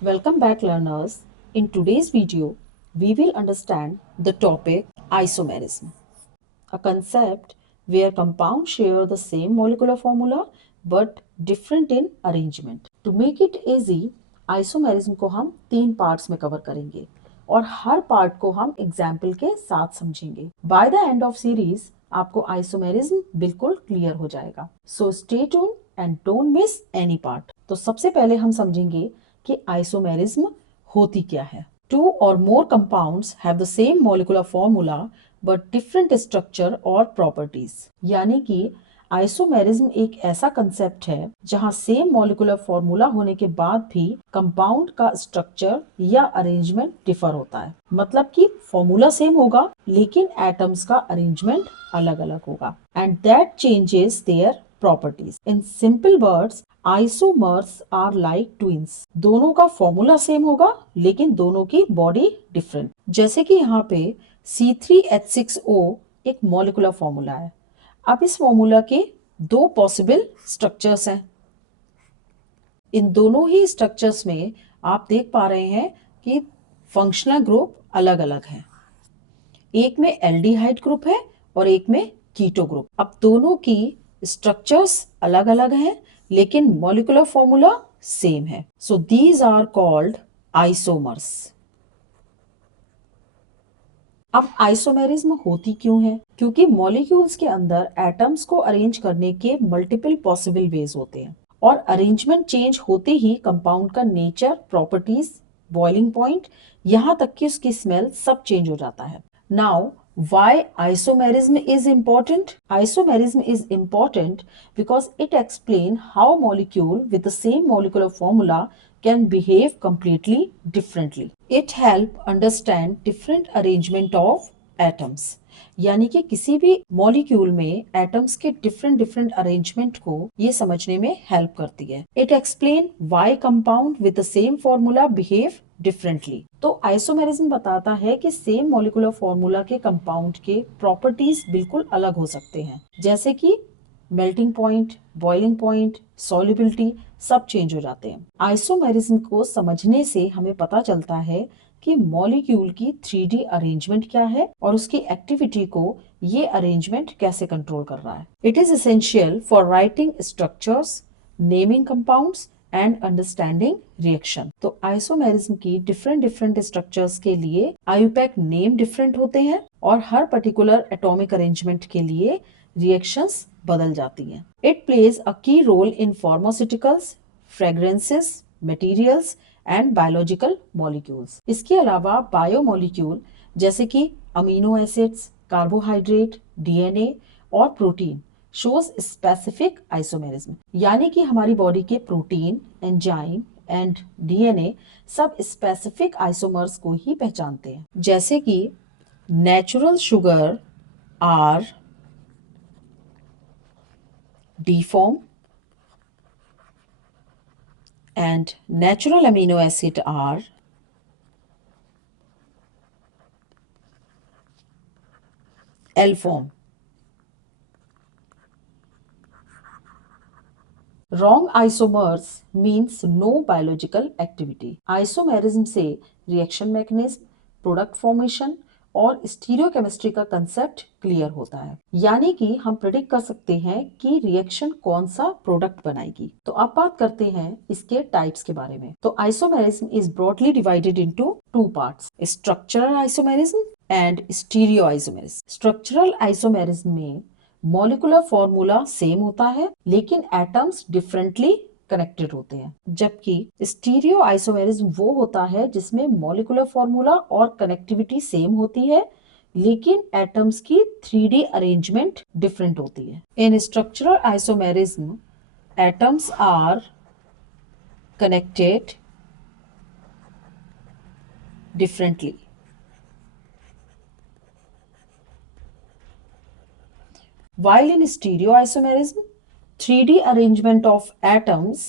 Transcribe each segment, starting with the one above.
Welcome back, learners. In today's video, we will understand the topic isomerism, a concept where compounds share the same molecular formula but different in arrangement. To make it easy, isomerism को हम 3 parts में cover करेंगे और हर part को हम example के साथ समझेंगे. By the end of series आपको आइसोमेरिज्म बिल्कुल क्लियर हो जाएगा. So stay tune and don't miss any part. तो सबसे पहले हम समझेंगे कि आइसोमेरिज्म होती क्या है. Two or more compounds have the same molecular formula but different structure or properties. यानी कि आइसोमेरिज्म एक ऐसा कंसेप्ट है जहां सेम मॉलिक्यूलर फॉर्मूला होने के बाद भी कंपाउंड का स्ट्रक्चर या अरेंजमेंट डिफर होता है. मतलब कि फॉर्मूला सेम होगा लेकिन एटम्स का अरेंजमेंट अलग अलग होगा and that changes their properties. In simple words, isomers are like twins. दोनों का फॉर्मूला सेम होगा लेकिन दोनों की बॉडी डिफरेंट. जैसे कि यहाँ पे C3H6O एक मॉलिक्यूलर फॉर्मूला है. अब इस फॉर्मूला के दो पॉसिबल स्ट्रक्चर्स हैं. इन दोनों ही स्ट्रक्चर्स में आप देख पा रहे हैं कि फंक्शनल ग्रुप अलग अलग है. एक में एल्डिहाइड ग्रुप है और एक में कीटो ग्रुप. अब दोनों की स्ट्रक्चर्स अलग अलग हैं लेकिन मॉलिक्यूलर फॉर्मूला सेम है. So these are called isomers. अब आइसोमेरिज्म होती क्यों है? क्योंकि मॉलिक्यूल्स के अंदर एटम्स को अरेंज करने के मल्टीपल पॉसिबल वेज होते हैं और अरेंजमेंट चेंज होते ही कंपाउंड का नेचर, प्रॉपर्टीज, बॉइलिंग पॉइंट, यहाँ तक कि उसकी स्मेल सब चेंज हो जाता है. Now why isomerism is important? Isomerism is important because it explains how molecule with the same molecular formula can behave completely differently. It help understand different arrangement of atoms. यानी कि किसी भी molecule में atoms के different different arrangement को ये समझने में हेल्प करती है. It explain why compound with the same formula behave differently. तो आइसोमेरिज्म बताता है कि सेम मॉलिक्यूलर फॉर्मूला के कंपाउंड के प्रॉपर्टीज बिल्कुल अलग हो सकते हैं. जैसे कि melting point, boiling point, solubility सब चेंज हो जाते हैं. आइसोमेरिज्म को समझने से हमें पता चलता है कि मॉलिक्यूल की 3D अरेंजमेंट क्या है और उसकी एक्टिविटी को ये अरेंजमेंट कैसे कंट्रोल कर रहा है. It is essential for writing structures, naming compounds and understanding reaction. तो आइसोमेरिज्म की डिफरेंट डिफरेंट स्ट्रक्चर्स के लिए आईयूपैक नेम डिफरेंट होते हैं और हर पर्टिकुलर एटॉमिक अरेंजमेंट के लिए रिएक्शंस बदल जाती हैं. It plays a key role in pharmaceuticals, fragrances, materials and biological molecules. इसके अलावा बायोमॉलिक्यूल जैसे कि अमीनो एसिड्स, कार्बोहाइड्रेट, डीएनए और प्रोटीन शोज स्पेसिफिक आइसोमेरिज्म. यानी कि हमारी बॉडी के प्रोटीन, एंजाइम एंड डीएनए सब स्पेसिफिक आइसोमर्स को ही पहचानते हैं. जैसे कि natural sugar are D form and natural amino acid are L form. Wrong isomers means no biological activity. Isomerism से रिएक्शन मैकेनिज्म, प्रोडक्ट फॉर्मेशन और स्टीरियोकेमिस्ट्री का कंसेप्ट क्लियर होता है. यानी कि हम प्रेडिक्ट कर सकते हैं कि रिएक्शन कौन सा प्रोडक्ट बनाएगी. तो अब बात करते हैं इसके टाइप्स के बारे में. तो isomerism is broadly divided into two parts, structural isomerism and stereo isomerism. Structural isomerism में मॉलिक्यूलर फॉर्मूला सेम होता है लेकिन एटम्स डिफरेंटली कनेक्टेड होते हैं. जबकि स्टीरियो आइसोमेरिज्म वो होता है जिसमें मॉलिक्यूलर फॉर्मूला और कनेक्टिविटी सेम होती है लेकिन एटम्स की 3D अरेंजमेंट डिफरेंट होती है. In structural isomerism atoms are connected differently. While in stereoisomerism, 3D arrangement of atoms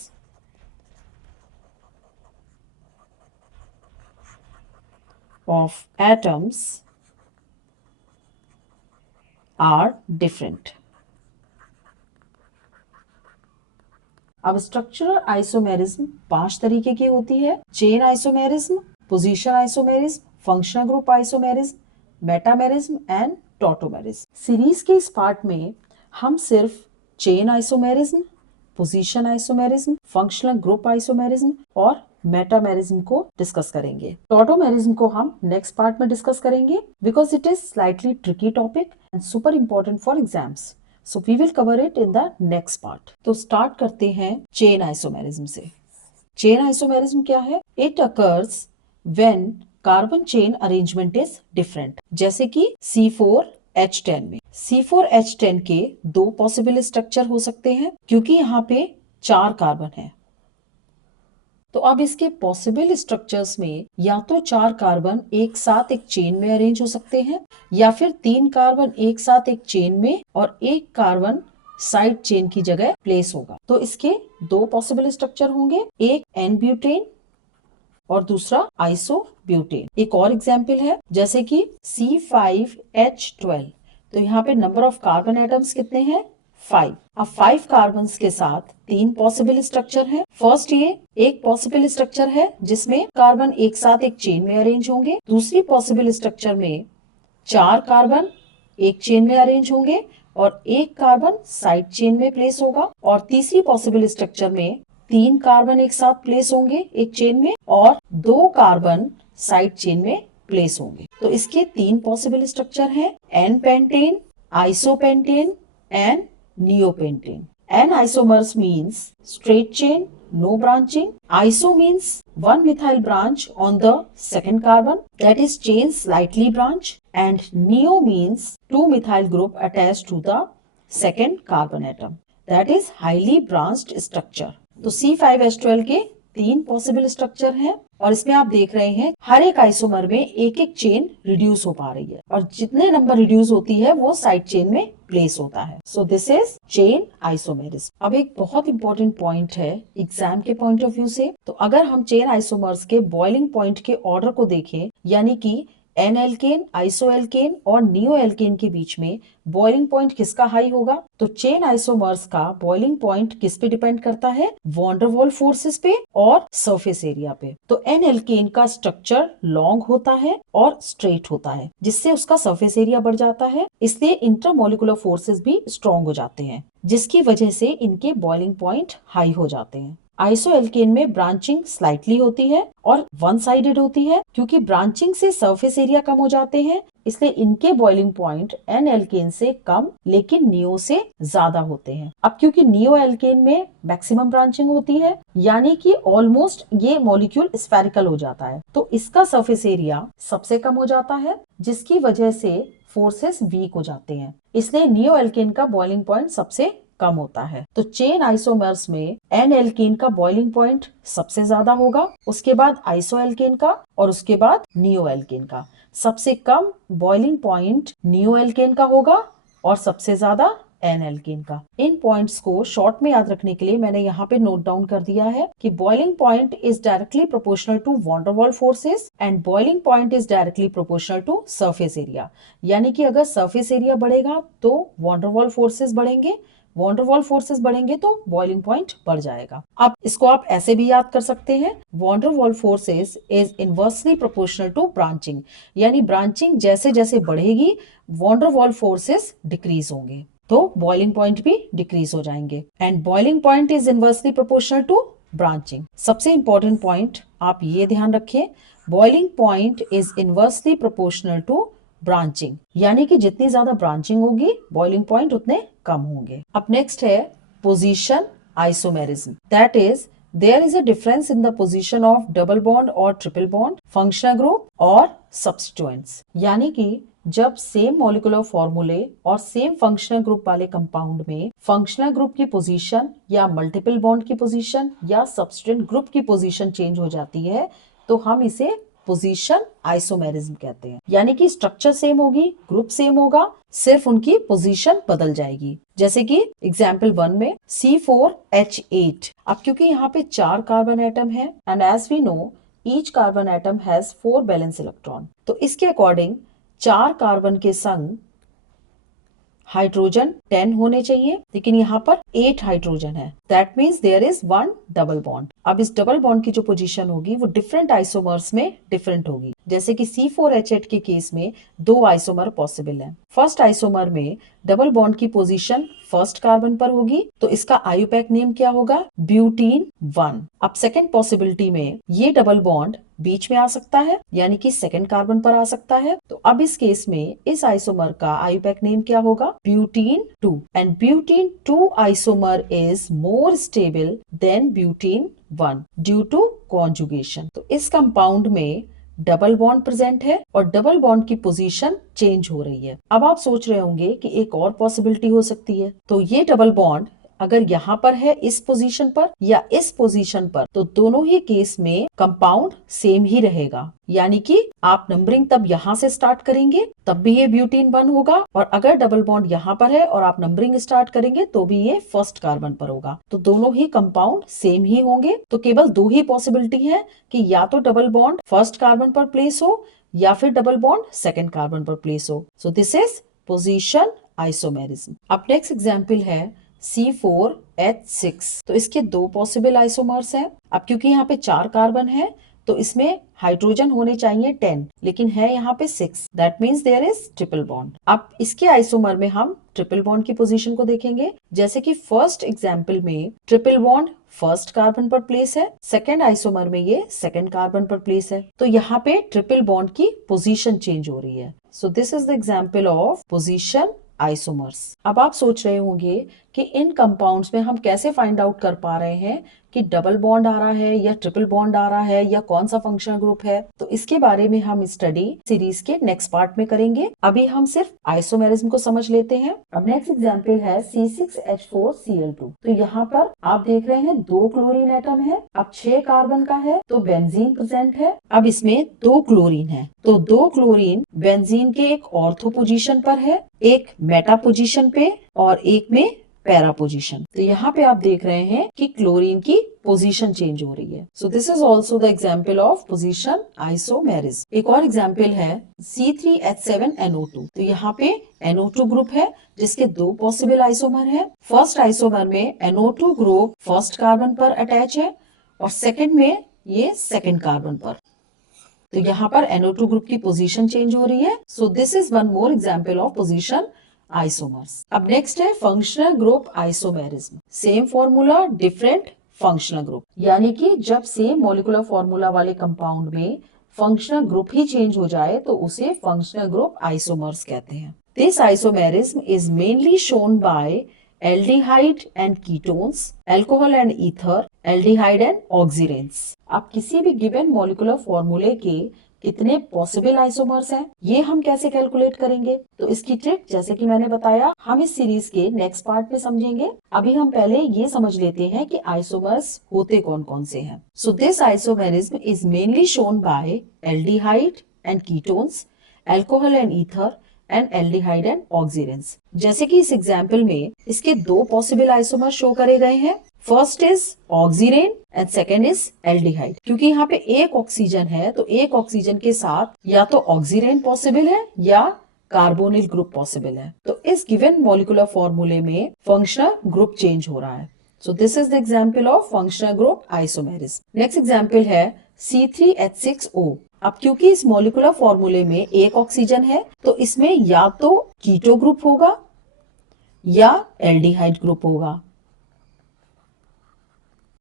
are different. अब स्ट्रक्चरल आइसोमेरिज्म 5 तरीके की होती है। Chain isomerism, position isomerism, functional group isomerism, metamerism and tautomerism. Series के इस part में हम सिर्फ chain isomerism, position isomerism, functional group isomerism और मेटामेरिज्म को डिस्कस करेंगे। टॉटोमेरिज्म को हम नेक्स्ट पार्ट में डिस्कस करेंगे because it is slightly tricky topic and super important for exams. So we will cover it in the next part. तो start करते हैं चेन आइसोमेरिज्म से। चेन आइसोमेरिज्म क्या है? It occurs when carbon chain arrangement is different. जैसे कि C4H10 में C4H10 के 2 पॉसिबल स्ट्रक्चर हो सकते हैं क्योंकि यहाँ पे 4 कार्बन है। तो अब इसके पॉसिबल स्ट्रक्चर्स में या तो 4 कार्बन एक साथ एक चेन में अरेंज हो सकते हैं या फिर 3 कार्बन एक साथ एक चेन में और 1 कार्बन साइड चेन की जगह प्लेस होगा। तो इसके 2 पॉसिबल स्ट्रक्चर होंगे, एक एन ब्यूटेन और दूसरा आइसो ब्यूटेन। एक और एग्जाम्पल है जैसे कि C5H12। तो यहाँ पे नंबर ऑफ कार्बन एटम्स कितने हैं? 5। अब 5 कार्बन्स के साथ 3 पॉसिबल स्ट्रक्चर है। फर्स्ट ये एक पॉसिबल स्ट्रक्चर है जिसमें कार्बन एक साथ एक चेन में अरेंज होंगे। दूसरी पॉसिबल स्ट्रक्चर में 4 कार्बन एक चेन में अरेंज होंगे और 1 कार्बन साइड चेन में प्लेस होगा। और तीसरी पॉसिबल स्ट्रक्चर में 3 कार्बन एक साथ प्लेस होंगे एक चेन में और 2 कार्बन साइड चेन में प्लेस होंगे। तो इसके 3 पॉसिबल स्ट्रक्चर हैं, n pentane, isopentane and neopentane. N-isomers means straight chain, no branching. Iso means one methyl branch on the second carbon, that is chain slightly branched. And neo means 2 methyl group attached to the second carbon atom, that is highly branched structure. तो C5H12 के 3 possible structure हैं और इसमें आप देख रहे हैं हर एक आइसोमर में एक एक चेन रिड्यूस हो पा रही है और जितने नंबर रिड्यूस होती है वो साइड चेन में प्लेस होता है। So this is chain isomerism. अब एक बहुत इंपॉर्टेंट पॉइंट है एग्जाम के पॉइंट ऑफ व्यू से, तो अगर हम चेन आइसोमर्स के बॉइलिंग पॉइंट के ऑर्डर को देखें यानी कि एन एल्केन, आइसो एल्केन और नियो एल्केन के बीच में बॉइलिंग पॉइंट किसका हाई होगा? तो चेन आइसोमर्स का बॉइलिंग पॉइंट किस पे डिपेंड करता है? वॉन डर वाल फोर्सेस पे और सरफेस एरिया पे। तो एन एल्केन का स्ट्रक्चर लॉन्ग होता है और स्ट्रेट होता है जिससे उसका सरफेस एरिया बढ़ जाता है, इसलिए इंटरमोलिकुलर फोर्सेस भी स्ट्रॉन्ग हो जाते हैं जिसकी वजह से इनके बॉइलिंग पॉइंट हाई हो जाते हैं। आइसो एल्केन में ब्रांचिंग स्लाइटली होती है और वन साइडेड होती है क्योंकि ब्रांचिंग से सरफेस एरिया कम हो जाते हैं, इसलिए इनके बॉइलिंग पॉइंट एन एल्केन से कम लेकिन नियो से ज्यादा होते हैं। अब क्योंकि नियो एल्केन में मैक्सिमम ब्रांचिंग होती है यानी कि ऑलमोस्ट ये मॉलिक्यूल स्फेरिकल हो जाता है तो इसका सरफेस एरिया सबसे कम हो जाता है जिसकी वजह से फोर्सेस वीक हो जाते हैं, इसलिए नियो एल्केन का बॉइलिंग पॉइंट सबसे कम होता है। तो चेन आइसोमर्स में एन एल्केन का बॉइलिंग पॉइंट सबसे ज्यादा होगा, उसके बाद आइसो एल्केन का और उसके बाद नियो एल्केन का। सबसे कम बॉइलिंग पॉइंट नियो एल्केन का होगा और सबसे ज्यादा एन एल्केन का। इन पॉइंट्स को शॉर्ट में याद रखने के लिए मैंने यहाँ पे नोट डाउन कर दिया है कि boiling point is directly proportional to van der Waals forces and boiling point is directly proportional to surface area. यानी कि अगर सरफेस एरिया बढ़ेगा तो वॉन डर वाल फोर्सेस बढ़ेंगे, वॉन डर वाल फोर्सेस बढ़ेंगे तो बॉइलिंग पॉइंट बढ़ जाएगा। अब इसको आप ऐसे भी याद कर सकते हैं, van der Waals forces is inversely proportional to branching, यानी ब्रांचिंग जैसे जैसे बढ़ेगी von der Waals forces decrease होंगे तो बॉइलिंग पॉइंट भी डिक्रीज हो जाएंगे। And boiling point is inversely proportional to branching. सबसे इंपॉर्टेंट पॉइंट आप ये ध्यान रखिए, boiling point is inversely proportional to branching, यानी कि जितनी ज्यादा ब्रांचिंग होगी बॉइलिंग पॉइंट उतने कम होंगे। अब नेक्स्ट है position isomerism, that is there is a difference in the position of double bond और ट्रिपल बॉन्ड, फंक्शनल ग्रुप और सब्स्टिट्यूएंट्स। यानी कि जब सेम मॉलिक्यूलर फॉर्मूले और सेम फंक्शनल ग्रुप वाले कंपाउंड में फंक्शनल ग्रुप की पोजीशन या मल्टीपल बॉन्ड की पोजीशन या सब्स्टिट्यूएंट ग्रुप की पोजीशन चेंज हो जाती है तो हम इसे पोजीशन आइसोमेरिज्म कहते हैं। यानी कि स्ट्रक्चर सेम होगी, ग्रुप सेम होगा, सिर्फ उनकी पोजीशन बदल जाएगी। जैसे कि एग्जाम्पल 1 में C4H8। अब क्योंकि यहाँ पे 4 कार्बन एटम है and as we know each carbon atom has 4 valence electron, तो इसके अकॉर्डिंग 4 कार्बन के संग हाइड्रोजन 10 होने चाहिए, लेकिन यहाँ पर 8 हाइड्रोजन है। That means there is 1 double bond. अब इस डबल बॉन्ड की जो पोजीशन होगी वो डिफरेंट आइसोमर्स में डिफरेंट होगी। जैसे कि C4H8 के केस में 2 आइसोमर पॉसिबल है। फर्स्ट आइसोमर में डबल बॉन्ड की पोजीशन फर्स्ट कार्बन पर होगी, तो इसका आयुपैक नेम क्या होगा? ब्यूटीन 1। अब सेकेंड पॉसिबिलिटी में ये डबल बॉन्ड बीच में आ सकता है, यानी कि सेकेंड कार्बन पर आ सकता है। तो अब इस केस में इस आइसोमर का आयुपैक नेम क्या होगा? Butene 2। And butene 2 isomer is more stable than butene 1 due to conjugation. तो इस कंपाउंड में डबल बॉन्ड प्रेजेंट है और डबल बॉन्ड की पोजीशन चेंज हो रही है। अब आप सोच रहे होंगे कि एक और पॉसिबिलिटी हो सकती है, तो ये डबल बॉन्ड अगर यहाँ पर है इस पोजीशन पर या इस पोजीशन पर, तो दोनों ही केस में कंपाउंड सेम ही रहेगा। यानी कि आप नंबरिंग तब यहाँ से स्टार्ट करेंगे तब भी ये ब्यूटीन 1 होगा, और अगर डबल बॉन्ड यहाँ पर है और आप नंबरिंग स्टार्ट करेंगे तो भी ये फर्स्ट कार्बन पर होगा। तो दोनों ही कंपाउंड सेम ही होंगे। तो केवल 2 ही पॉसिबिलिटी है कि या तो डबल बॉन्ड फर्स्ट कार्बन पर प्लेस हो या फिर डबल बॉन्ड सेकेंड कार्बन पर प्लेस हो। सो दिस इज पोजीशन आइसोमेरिज्म। अब नेक्स्ट एग्जाम्पल है C4H6। तो इसके 2 पॉसिबल आइसोमर्स हैं। अब क्योंकि यहाँ पे 4 कार्बन है तो इसमें हाइड्रोजन होने चाहिए 10, लेकिन है यहाँ पे 6। That means there is triple bond. अब इसके आइसोमर में हम ट्रिपल बॉन्ड की पोजीशन को देखेंगे। जैसे कि फर्स्ट एग्जाम्पल में ट्रिपल बॉन्ड फर्स्ट कार्बन पर प्लेस है, सेकेंड आइसोमर में ये सेकेंड कार्बन पर प्लेस है। तो यहाँ पे ट्रिपल बॉन्ड की पोजीशन चेंज हो रही है। So this is the example of position isomers. अब आप सोच रहे होंगे कि इन कंपाउंड्स में हम कैसे फाइंड आउट कर पा रहे हैं कि डबल बॉन्ड आ रहा है या ट्रिपल बॉन्ड आ रहा है या कौन सा फंक्शनल ग्रुप है। तो इसके बारे में हम स्टडी सीरीज के नेक्स्ट पार्ट में करेंगे। अभी हम सिर्फ आइसोमेरिज्म को समझ लेते हैं। अब नेक्स्ट एग्जांपल है C6H4Cl2। तो यहाँ पर आप देख रहे हैं 2 क्लोरीन एटम है। अब 6 कार्बन का है तो बेंजीन प्रेजेंट है। अब इसमें 2 क्लोरीन है, तो 2 क्लोरीन बेंजीन के एक ऑर्थो पोजीशन पर है, एक मेटा पोजीशन पे और एक में पैरा पोजीशन। तो यहाँ पे आप देख रहे हैं कि क्लोरीन की पोजीशन चेंज हो रही है। So this is also the example of position isomerism. एक और एग्जाम्पल है C3H7NO2। तो यहाँ पे NO2 ग्रुप है जिसके 2 पॉसिबल आइसोमर है। फर्स्ट आइसोमर में NO2 ग्रुप फर्स्ट कार्बन पर अटैच है और सेकेंड में ये सेकेंड कार्बन पर। तो यहाँ पर NO2 ग्रुप की पोजीशन चेंज हो रही है। So this is one more example of position isomers. अब नेक्स्ट है functional group isomerism. Same formula different functional group, यानी कि जब सेम मॉलिक्यूलर फॉर्मूला वाले कंपाउंड में फंक्शनल ग्रुप ही चेंज हो जाए तो उसे फंक्शनल ग्रुप आइसोमर्स कहते हैं। This isomerism is mainly shown by aldehyde and ketones, alcohol and ether, aldehyde and oxidants. अब किसी भी गिवन मॉलिक्यूलर फॉर्मूले के कितने पॉसिबल आइसोमर्स हैं, ये हम कैसे कैलकुलेट करेंगे? तो इसकी ट्रिक जैसे कि मैंने बताया हम इस सीरीज के नेक्स्ट पार्ट में समझेंगे। अभी हम पहले ये समझ लेते हैं कि आइसोमर्स होते कौन कौन से हैं। So this isomerism is mainly shown by aldehyde and ketones, alcohol and ether and aldehyde and oxidants. जैसे कि इस एग्जाम्पल में इसके 2 पॉसिबल आइसोमर शो करे गए हैं। First is oxidant and second is aldehyde. क्योंकि यहाँ पे एक ऑक्सीजन है तो एक ऑक्सीजन के साथ या तो ऑक्सीडेन पॉसिबल है या कार्बोनिल ग्रुप पॉसिबल है। तो इस गिवन मॉलिक्यूलर फॉर्मूले में फंक्शनल ग्रुप चेंज हो रहा है। So this is the example of functional group isomerism. Next example है C3H6O। अब क्योंकि इस मॉलिक्यूलर फॉर्मूले में एक ऑक्सीजन है तो इसमें या तो कीटो ग्रुप होगा या एल्डिहाइड ग्रुप होगा।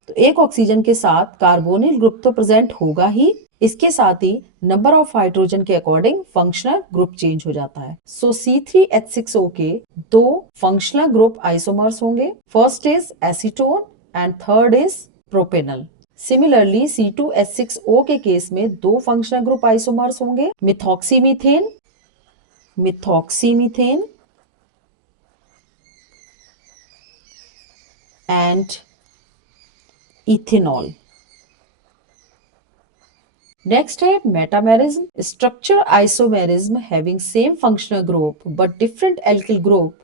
तो एक ऑक्सीजन के साथ कार्बोनिल ग्रुप तो प्रेजेंट होगा ही, इसके साथ ही नंबर ऑफ हाइड्रोजन के अकॉर्डिंग फंक्शनल ग्रुप चेंज हो जाता है। सो C3H6O के 2 फंक्शनल ग्रुप आइसोमर्स होंगे। First is acetone and third is propanal. Similarly C2H6O के केस में 2 फंक्शनल ग्रुप आइसोमर्स होंगे, मिथॉक्सीमीथेन एंड इथेनॉल। नेक्स्ट है metamerism, structure isomerism having same functional group but different alkyl group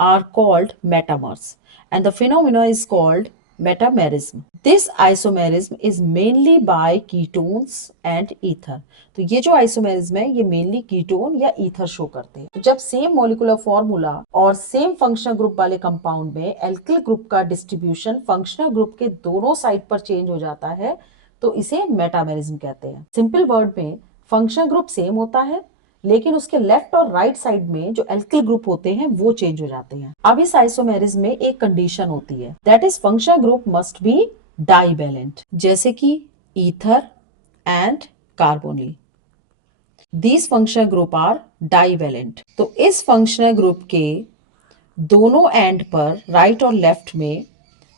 are called metamers and the phenomena is called metamerism. This isomerism is mainly by ketones and ether. तो ये जो isomerism है ये mainly ketone या ether show करते हैं। तो जब सेम मॉलिक्यूलर फॉर्मूला और सेम फंक्शनल ग्रुप वाले कंपाउंड में एल्किल ग्रुप का डिस्ट्रीब्यूशन फंक्शनल ग्रुप के दोनों साइड पर चेंज हो जाता है तो इसे मेटामेरिज्म कहते हैं। सिंपल वर्ड में फंक्शनल ग्रुप सेम होता है लेकिन उसके लेफ्ट और राइट साइड में जो एल्किल ग्रुप होते हैं वो चेंज हो जाते हैं। अब इस आइसोमेरिज्म में एक कंडीशन होती है, that is functional group must be divalent, जैसे कि ether and carbonyl. These functional group are divalent. तो इस फंक्शनल ग्रुप के दोनों एंड पर राइट और लेफ्ट में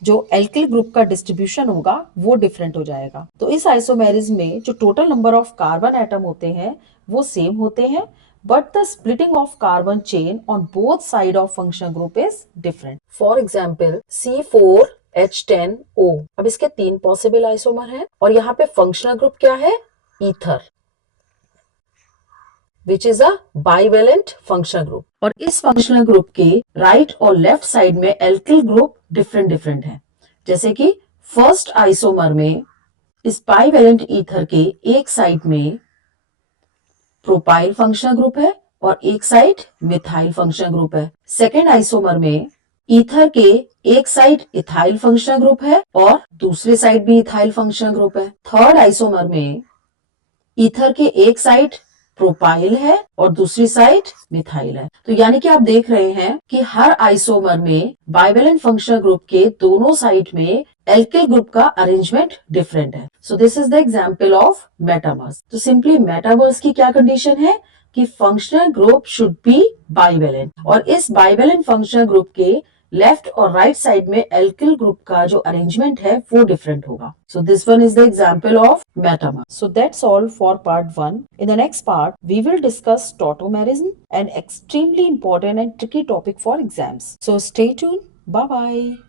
जो एल्किल ग्रुप का डिस्ट्रीब्यूशन होगा वो डिफरेंट हो जाएगा। तो इस आइसोमेरिज्म में जो total number of carbon atom होते हैं वो सेम होते हैं but the splitting of carbon chain on both side of functional group is different. For example C4H10O। अब इसके 3 पॉसिबल आइसोमर हैं और यहाँ पे फंक्शनल ग्रुप क्या है? Ether, which is a bivalent functional group. और इस फंक्शनल ग्रुप के राइट और लेफ्ट साइड में एल्किल ग्रुप डिफरेंट डिफरेंट है। जैसे कि फर्स्ट आइसोमर में इस बाइवेलेंट ईथर के एक साइड में प्रोपाइल फंक्शनल ग्रुप है और एक साइड मिथाइल फंक्शनल ग्रुप है। सेकेंड आइसोमर में ईथर के एक साइड इथाइल फंक्शनल ग्रुप है और दूसरे साइड भी इथाइल फंक्शनल ग्रुप है। थर्ड आइसोमर में ईथर के एक साइड प्रोपाइल है और दूसरी साइड मिथाइल है। तो यानी कि आप देख रहे हैं कि हर आइसोमर में बाइवेलेंट फंक्शनल ग्रुप के दोनों साइड में एल्किल ग्रुप का अरेंजमेंट डिफरेंट है। So this is the example of metamers. तो सिंपली मेटामर्स की क्या कंडीशन है कि functional group should be bivalent और इस बाइवेलेंट फंक्शनल ग्रुप के लेफ्ट और राइट साइड में एल्किल ग्रुप का जो अरेंजमेंट है वो डिफरेंट होगा। So this one is the example of metamer. So that's all for part 1। In the next part we will discuss tautomerism, an extremely important and tricky topic for exams. So stay tuned. Bye bye.